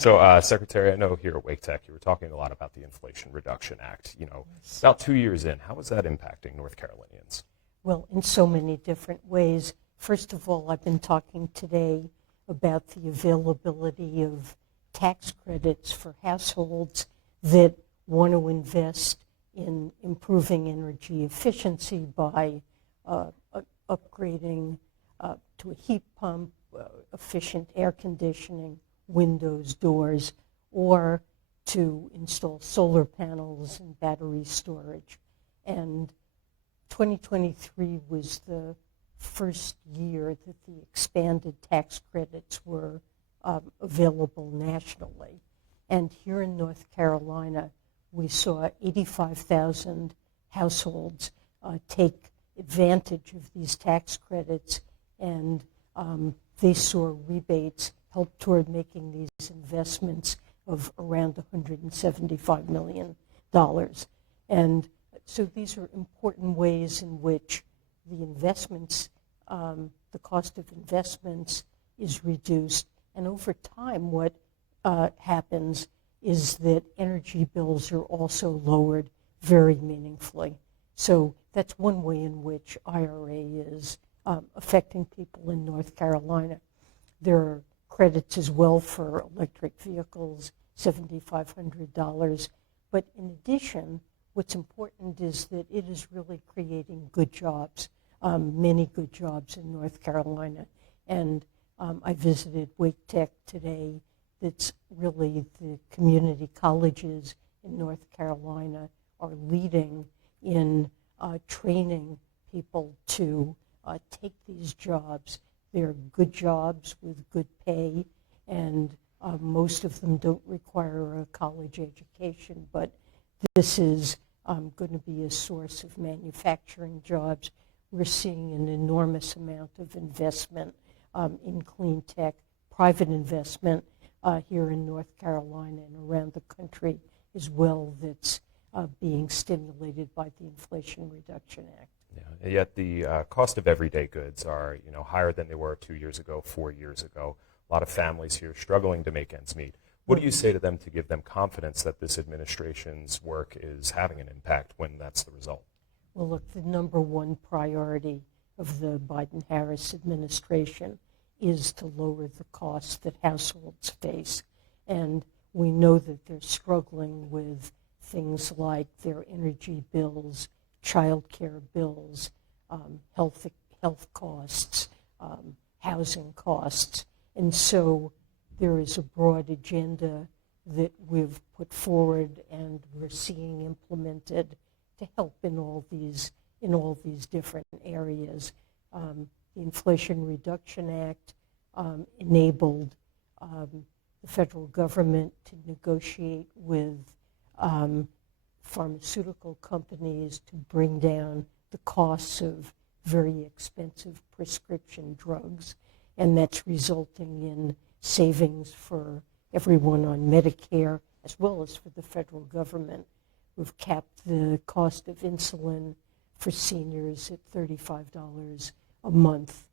So, Secretary, I know here at Wake Tech you were talking a lot about the Inflation Reduction Act. About 2 years in, how is that impacting North Carolinians? Well, in so many different ways. First of all, I've been talking today about the availability of tax credits for households that want to invest in improving energy efficiency by upgrading to a heat pump, efficient air conditioning, windows, doors, or to install solar panels and battery storage. And 2023 was the first year that the expanded tax credits were available nationally. And here in North Carolina, we saw 85,000 households take advantage of these tax credits, and they saw rebates help toward making these investments of around $175 million. And so these are important ways in which the investments, the cost of investments is reduced. And over time, what happens is that energy bills are also lowered very meaningfully. So that's one way in which IRA is affecting people in North Carolina. There are credits as well for electric vehicles, $7,500. But in addition, what's important is that it is really creating good jobs, many good jobs in North Carolina. And I visited Wake Tech today. That's really the community colleges in North Carolina are leading in training people to take these jobs. They're good jobs with good pay, and most of them don't require a college education, but this is going to be a source of manufacturing jobs. We're seeing an enormous amount of investment in clean tech, private investment here in North Carolina and around the country as well that's being stimulated by the Inflation Reduction Act. Yeah, and yet the cost of everyday goods are, higher than they were 2 years ago, 4 years ago. A lot of families here struggling to make ends meet. What do you say to them to give them confidence that this administration's work is having an impact when that's the result? Well, look, the number one priority of the Biden-Harris administration is to lower the costs that households face. And we know that they're struggling with things like their energy bills, child care bills, health costs, housing costs. And so there is a broad agenda that we've put forward and we're seeing implemented to help in all these different areas. The Inflation Reduction Act enabled the federal government to negotiate with pharmaceutical companies to bring down the costs of very expensive prescription drugs, and that's resulting in savings for everyone on Medicare as well as for the federal government. We've capped the cost of insulin for seniors at $35 a month,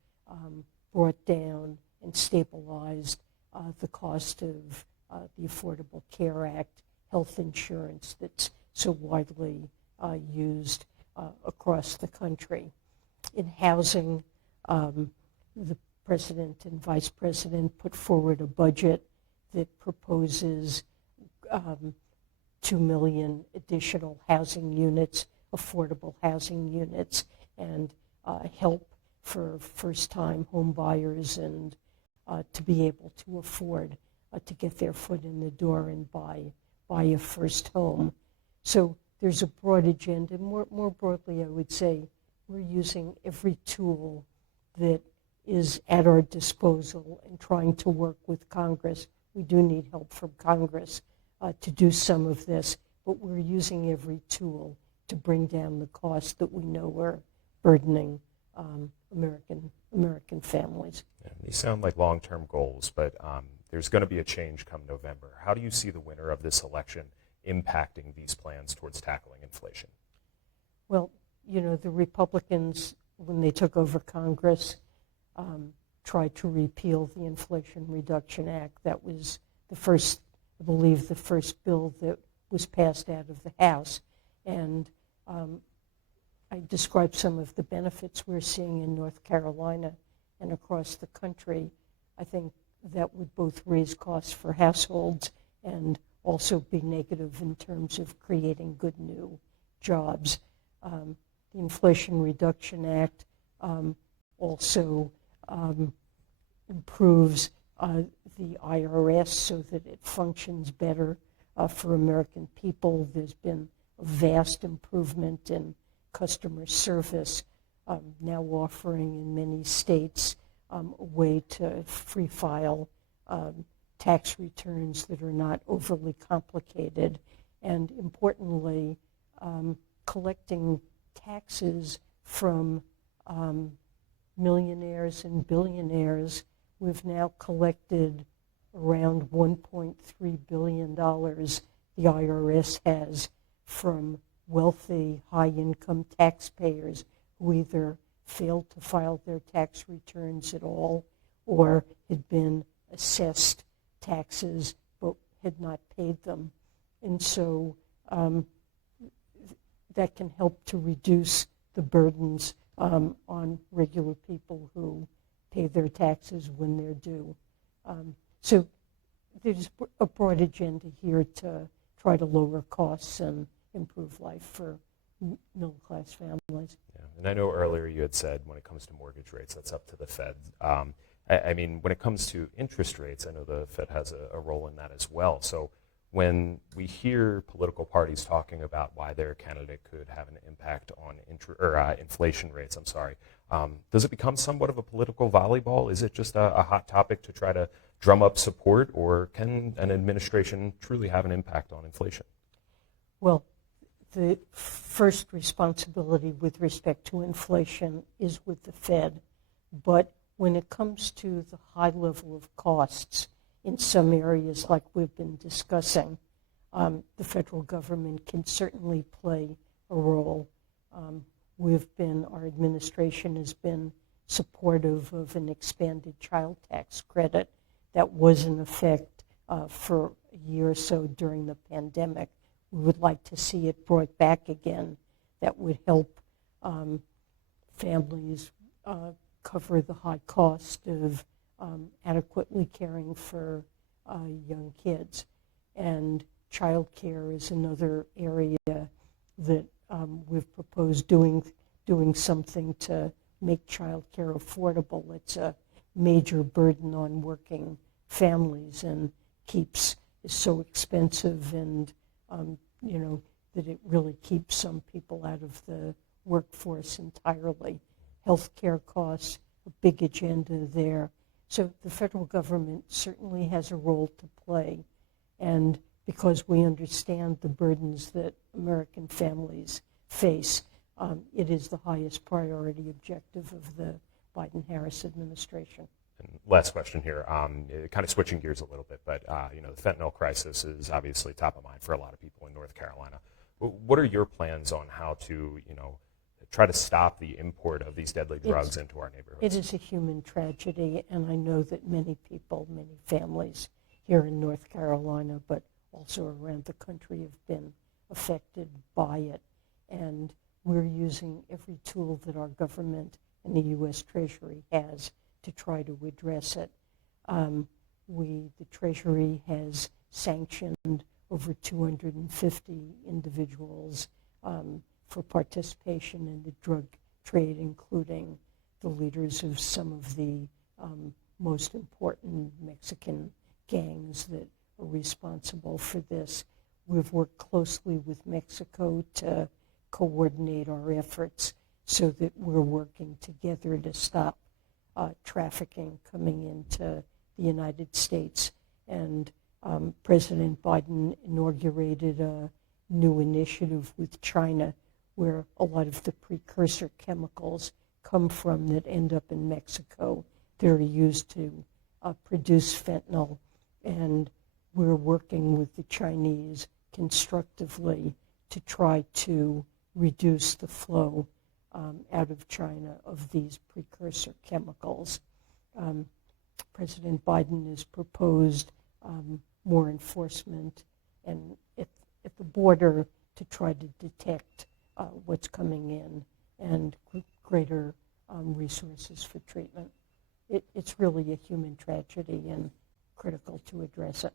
brought down and stabilized the cost of the Affordable Care Act, health insurance that's so widely used across the country. In housing, the President and Vice President put forward a budget that proposes 2 million additional housing units, affordable housing units, and help for first-time home buyers and to be able to afford to get their foot in the door and buy a first home. So there's a broad agenda. More broadly, I would say we're using every tool that is at our disposal and trying to work with Congress. We do need help from Congress to do some of this, but we're using every tool to bring down the costs that we know are burdening American families. Yeah, these sound like long-term goals, but there's going to be a change come November. How do you see the winner of this election impacting these plans towards tackling inflation? Well, the Republicans, when they took over Congress, tried to repeal the Inflation Reduction Act. That was I believe the first bill that was passed out of the House. And I described some of the benefits we're seeing in North Carolina and across the country. I think that would both raise costs for households and also be negative in terms of creating good new jobs. The Inflation Reduction Act also improves the IRS so that it functions better for American people. There's been a vast improvement in customer service, now offering in many states a way to free file tax returns that are not overly complicated, and importantly, collecting taxes from millionaires and billionaires. We've now collected around $1.3 billion the IRS has from wealthy, high-income taxpayers who either failed to file their tax returns at all or had been assessed taxes but had not paid them. And so that can help to reduce the burdens on regular people who pay their taxes when they're due. So there's a broad agenda here to try to lower costs and improve life for middle-class families. Yeah. And I know earlier you had said when it comes to mortgage rates, that's up to the Fed. I mean, when it comes to interest rates, I know the Fed has a role in that as well. So when we hear political parties talking about why their candidate could have an impact on inflation rates, does it become somewhat of a political volleyball? Is it just a hot topic to try to drum up support, or can an administration truly have an impact on inflation? Well, the first responsibility with respect to inflation is with the Fed, but when it comes to the high level of costs in some areas like we've been discussing, the federal government can certainly play a role. Our administration has been supportive of an expanded child tax credit that was in effect for a year or so during the pandemic. We would like to see it brought back again. That would help families cover the high cost of adequately caring for young kids. And child care is another area that we've proposed doing something to make child care affordable. It's a major burden on working families and is so expensive and that it really keeps some people out of the workforce entirely. Healthcare costs, a big agenda there. So the federal government certainly has a role to play. And because we understand the burdens that American families face, it is the highest priority objective of the Biden-Harris administration. And last question here, kind of switching gears a little bit, but the fentanyl crisis is obviously top of mind for a lot of people in North Carolina. What are your plans on how to, try to stop the import of these deadly drugs into our neighborhoods? It is a human tragedy, and I know that many people, many families here in North Carolina, but also around the country, have been affected by it. And we're using every tool that our government and the U.S. Treasury has to try to address it. The Treasury has sanctioned over 250 individuals for participation in the drug trade, including the leaders of some of the most important Mexican gangs that are responsible for this. We've worked closely with Mexico to coordinate our efforts so that we're working together to stop trafficking coming into the United States. And President Biden inaugurated a new initiative with China where a lot of the precursor chemicals come from that end up in Mexico. They're used to produce fentanyl, and we're working with the Chinese constructively to try to reduce the flow out of China of these precursor chemicals. President Biden has proposed more enforcement, and at the border to try to detect what's coming in, and greater resources for treatment. It's really a human tragedy and critical to address it.